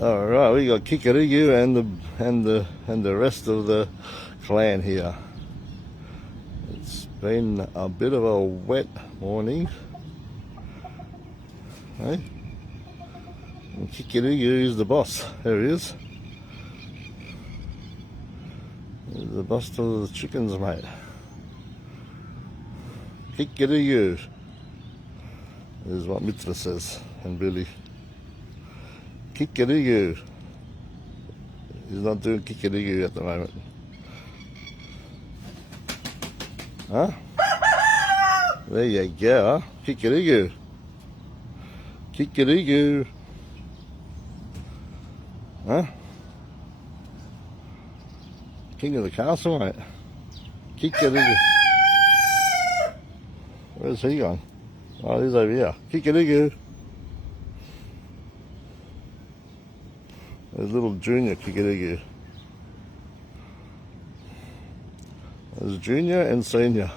All right, we got Kikarigu and the rest of the clan here. It's been a bit of a wet morning. Hey? And Kikarigu is the boss. There he is. He's the boss of the chickens, mate. Kikarigu is what Mitra says, and Billy. Kikarigu. He's not doing Kikarigu at the moment. Huh? There you go, huh? Kikarigu. Kikarigu. Huh? King of the castle, mate. Kikarigu. Where's he gone? Oh, he's over here. Kikarigu. There's little junior Kikarigu. There's junior and senior.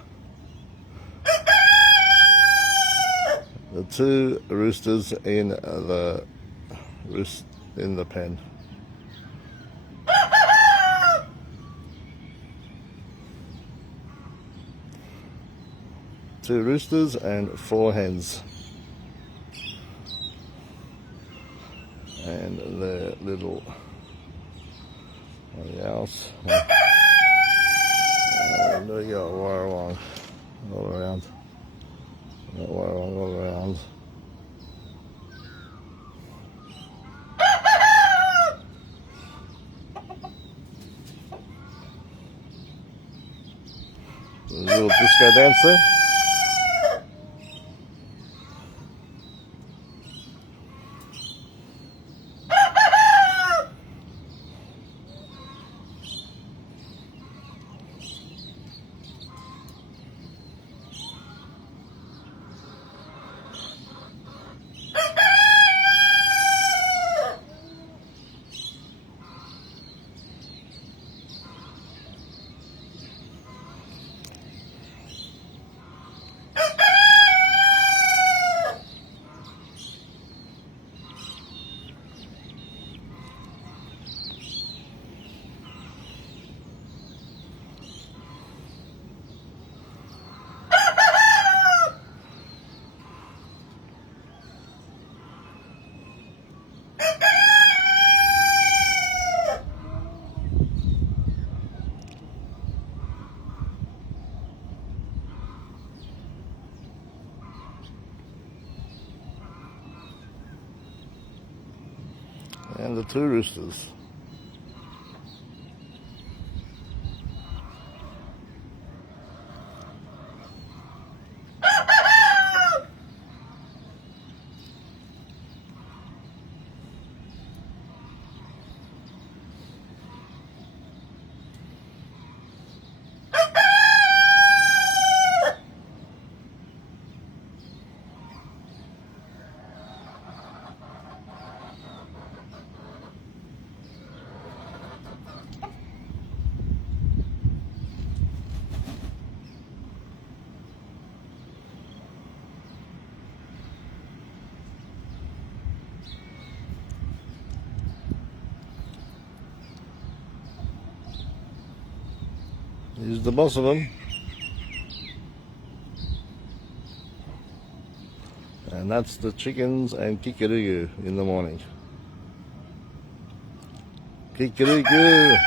The two roosters in the pen. Two roosters and 4 hens. And the little else. And there you go, Warrawong all around. Warrawong all around. There's a little disco dance there. And the 2 roosters. He's the boss of them. And that's the chickens and Kikarigu in the morning. Kikarigu.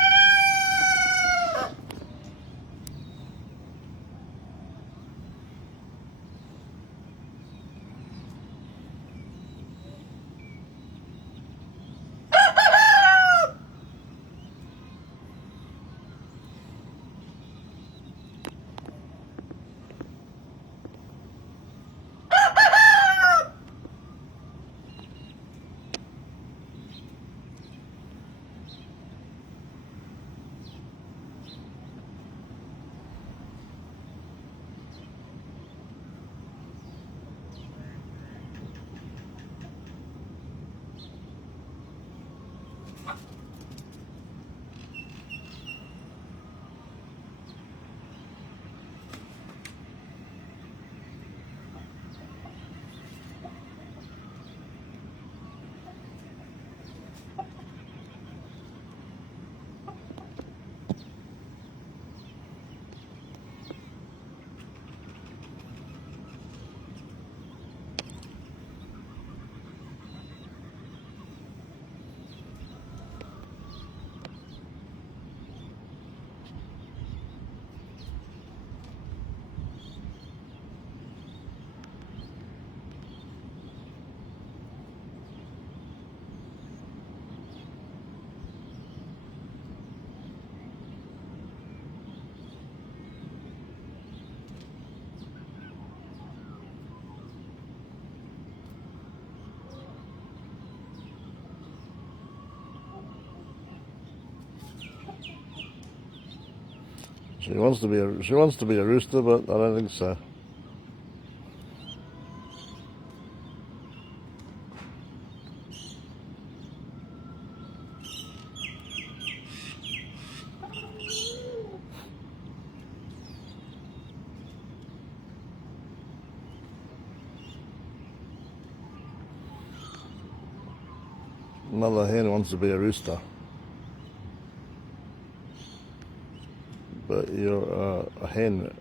She wants to be a rooster, but I don't think so. Another hen wants to be a rooster, but you're a hen,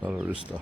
not a rooster.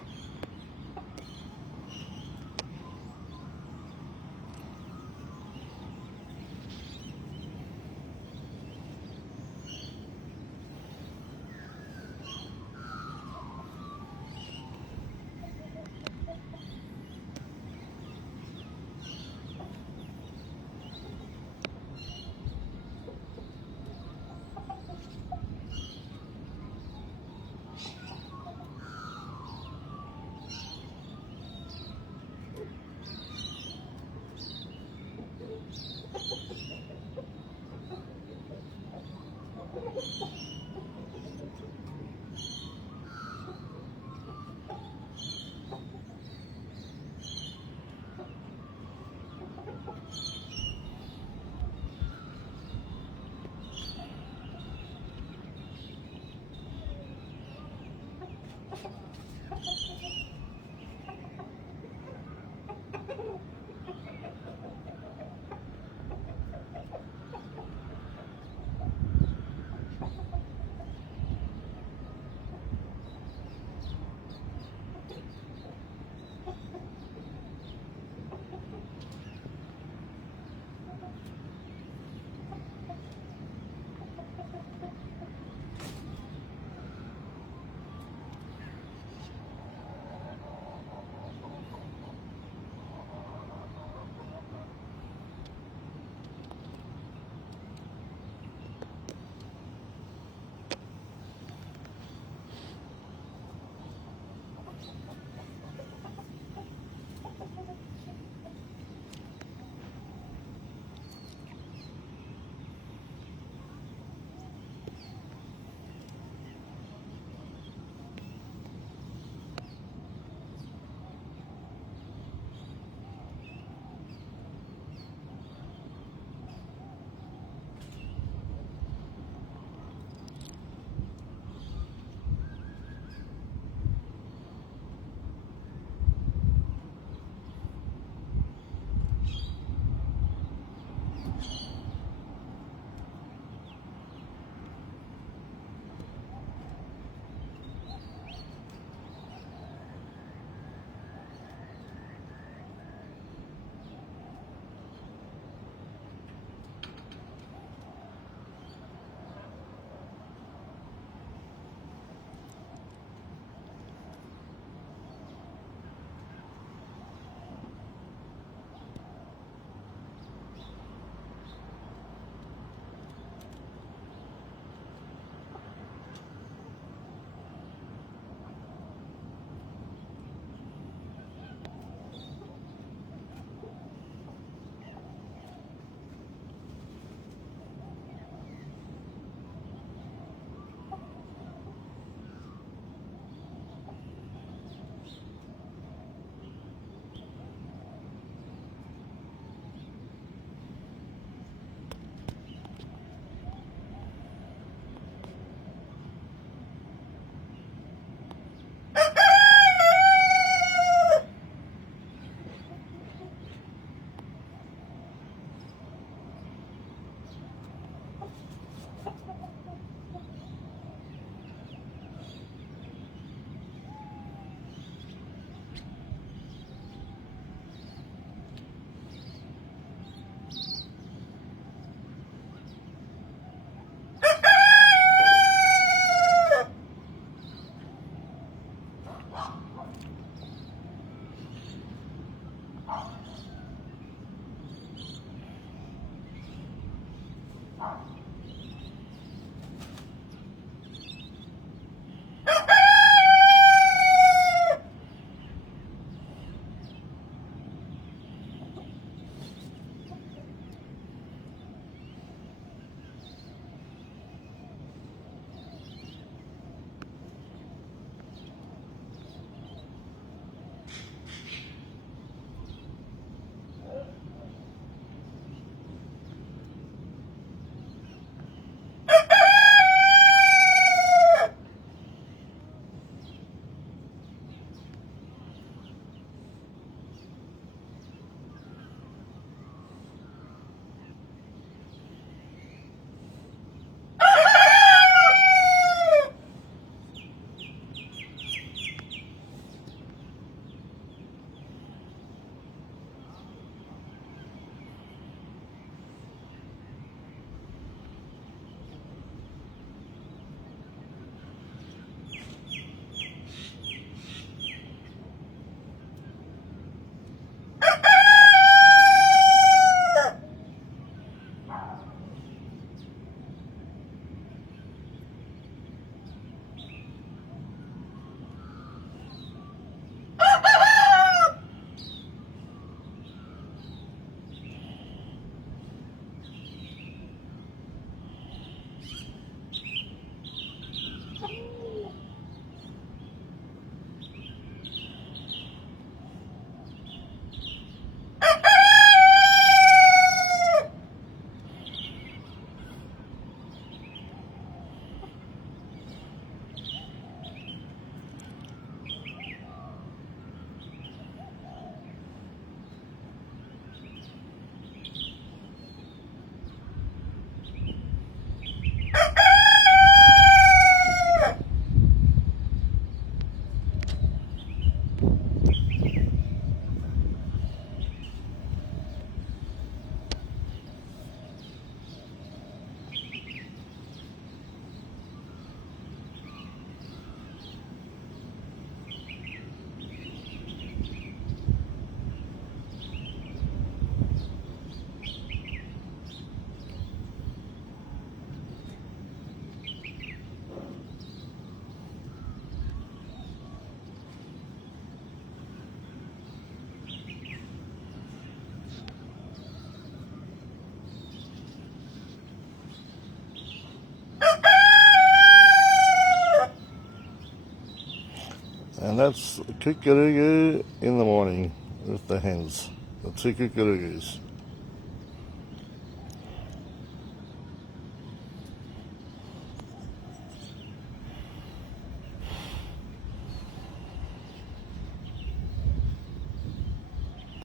And that's Kukurugu in the morning with the hens, the two Kukurugus.